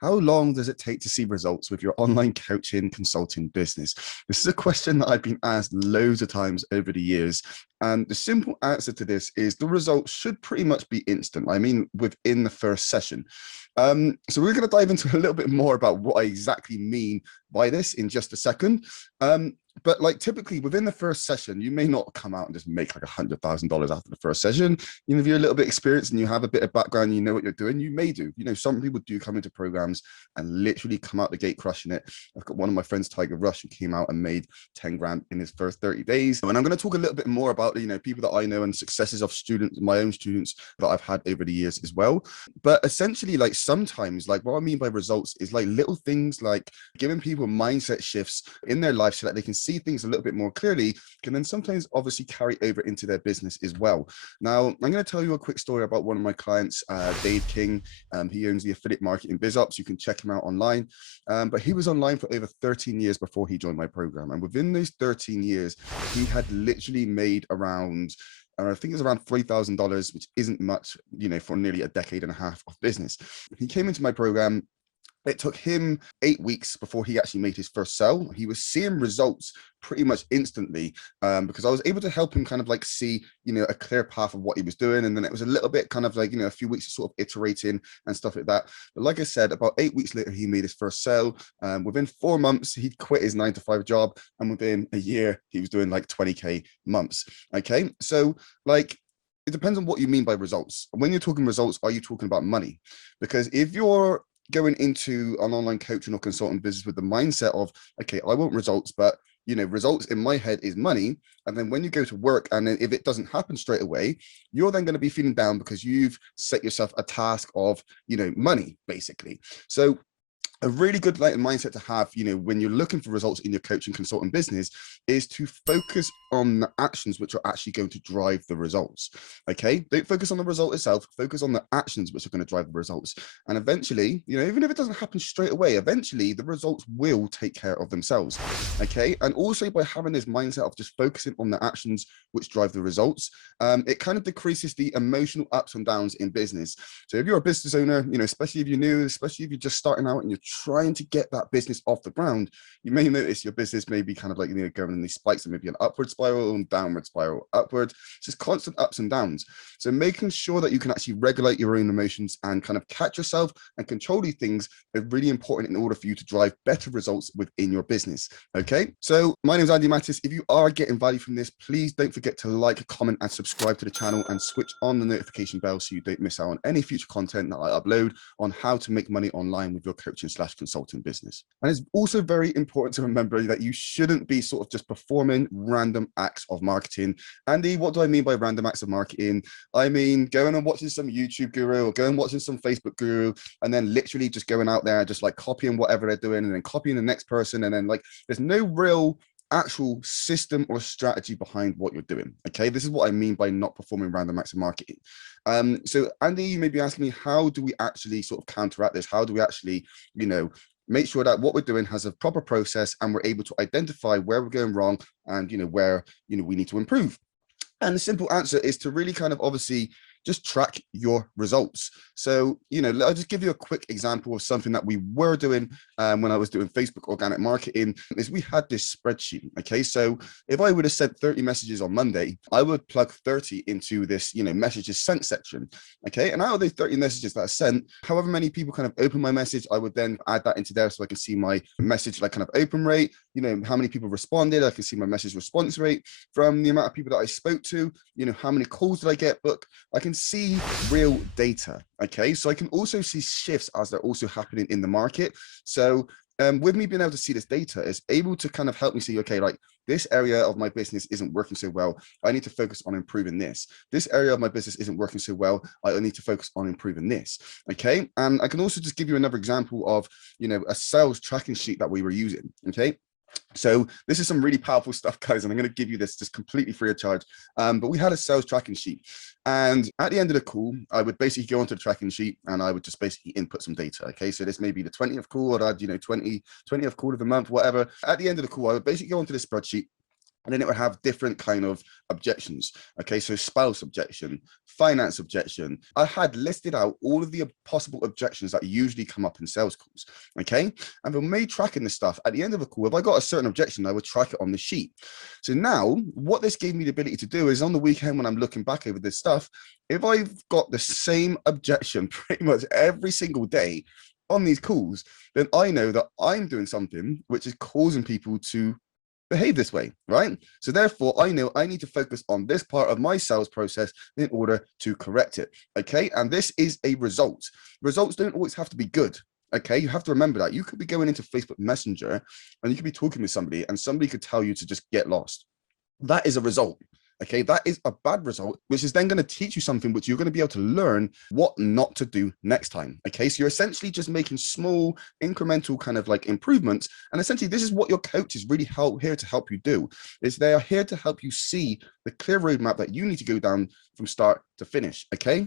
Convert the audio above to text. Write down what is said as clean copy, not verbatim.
How long does it take to see results with your online coaching consulting business? This is a question that I've been asked loads of times over the years. And the simple answer to this is the results should pretty much be instant. I mean, within the first session. So we're going to dive into a little bit more about what I exactly mean by this in just a second. But like typically within the first session, you may not come out and just make like $100,000 after the first session. You know, if you're a little bit experienced and you have a bit of background, you know what you're doing, you may do. You know, some people do come into programs and literally come out the gate crushing it. I've got one of my friends, Tiger Rush, who came out and made 10 grand in his first 30 days. And I'm going to talk a little bit more about, you know, people that I know and successes of students, my own students that I've had over the years as well. But essentially, like sometimes, like what I mean by results is like little things like giving people mindset shifts in their life so that they can see things a little bit more clearly, can then sometimes obviously carry over into their business as well. Now, I'm going to tell you a quick story about one of my clients, Dave King. He owns the Affiliate Marketing Biz Ops. You can check him out online. But he was online for over 13 years before he joined my program. And within those 13 years, he had literally made around I think it's around $3,000, which isn't much, you know, for nearly a decade and a half of business. He came into my program. It took him 8 weeks before he actually made his first sell. He was seeing results pretty much instantly because I was able to help him kind of like see, you know, a clear path of what he was doing. And then it was a little bit kind of like, you know, a few weeks of sort of iterating and stuff like that. But like I said, about 8 weeks later, he made his first sell. Within 4 months, he'd quit his 9-to-5 job. And within a year, he was doing like 20K months. Okay. So like, it depends on what you mean by results. When you're talking results, are you talking about money? Because if you're going into an online coaching or consulting business with the mindset of, okay, I want results, but you know, results in my head is money. And then when you go to work and then if it doesn't happen straight away, you're then going to be feeling down because you've set yourself a task of, you know, money, basically. So a really good like mindset to have, you know, when you're looking for results in your coaching consulting business is to focus on the actions which are actually going to drive the results. Okay, don't focus on the result itself, focus on the actions which are going to drive the results. And eventually, you know, even if it doesn't happen straight away, eventually the results will take care of themselves. Okay, and also by having this mindset of just focusing on the actions which drive the results, it kind of decreases the emotional ups and downs in business. So if you're a business owner, you know, especially if you're new, especially if you're just starting out and you're trying to get that business off the ground, you may notice your business may be kind of like, you know, going in these spikes and maybe an upward spiral and downward spiral, upward. It's just constant ups and downs. So making sure that you can actually regulate your own emotions and kind of catch yourself and control these things is really important in order for you to drive better results within your business. Okay, so my name is Andy Mattis. If you are getting value from this, please don't forget to like, comment, and subscribe to the channel and switch on the notification bell so you don't miss out on any future content that I upload on how to make money online with your coaching/consulting business. And it's also very important to remember that you shouldn't be sort of just performing random acts of marketing. Andy, what do I mean by random acts of marketing? I mean going and watching some YouTube guru or going and watching some Facebook guru and then literally just going out there just like copying whatever they're doing and then copying the next person, and then like there's no real actual system or strategy behind what you're doing. Okay, this is what I mean by not performing random acts of marketing. So Andy, you may be asking me, how do we actually sort of counteract this? How do we actually, you know, make sure that what we're doing has a proper process and we're able to identify where we're going wrong and, you know, where, you know, we need to improve? And the simple answer is to really kind of obviously just track your results. So, you know, I'll just give you a quick example of something that we were doing when I was doing Facebook organic marketing is we had this spreadsheet. Okay, so if I would have sent 30 messages on Monday, I would plug 30 into this, you know, messages sent section. Okay, and out of those 30 messages that I sent, however many people kind of open my message, I would then add that into there so I can see my message like kind of open rate, you know, how many people responded. I can see my message response rate from the amount of people that I spoke to, you know, how many calls did I get booked. I can see real data. Okay, so I can also see shifts as they're also happening in the market. So with me being able to see this data, is able to kind of help me see, okay, like this area of my business isn't working so well, I need to focus on improving this. This area of my business isn't working so well, I need to focus on improving this. Okay, and I can also just give you another example of, you know, a sales tracking sheet that we were using. Okay, so this is some really powerful stuff, guys, and I'm going to give you this just completely free of charge. But we had a sales tracking sheet, and at the end of the call, I would basically go onto the tracking sheet and I would just basically input some data. Okay, so this may be the 20th call, or I'd, you know, 20th call of the month, whatever. At the end of the call, I would basically go onto the spreadsheet And then it would have different kind of objections. Okay, so spouse objection, finance objection. I had listed out all of the possible objections that usually come up in sales calls. Okay, and for me tracking this stuff at the end of a call, if I got a certain objection, I would track it on the sheet. So now what this gave me the ability to do is on the weekend when I'm looking back over this stuff, if I've got the same objection pretty much every single day on these calls, then I know that I'm doing something which is causing people to behave this way, right? So therefore, I know I need to focus on this part of my sales process in order to correct it, okay? And this is a result. Results don't always have to be good, okay? You have to remember that. You could be going into Facebook Messenger and you could be talking with somebody and somebody could tell you to just get lost. That is a result. Okay, that is a bad result, which is then going to teach you something which you're going to be able to learn what not to do next time. Okay, so you're essentially just making small incremental kind of like improvements. And essentially, this is what your coach is really here to help you do, is they are here to help you see the clear roadmap that you need to go down from start to finish. Okay,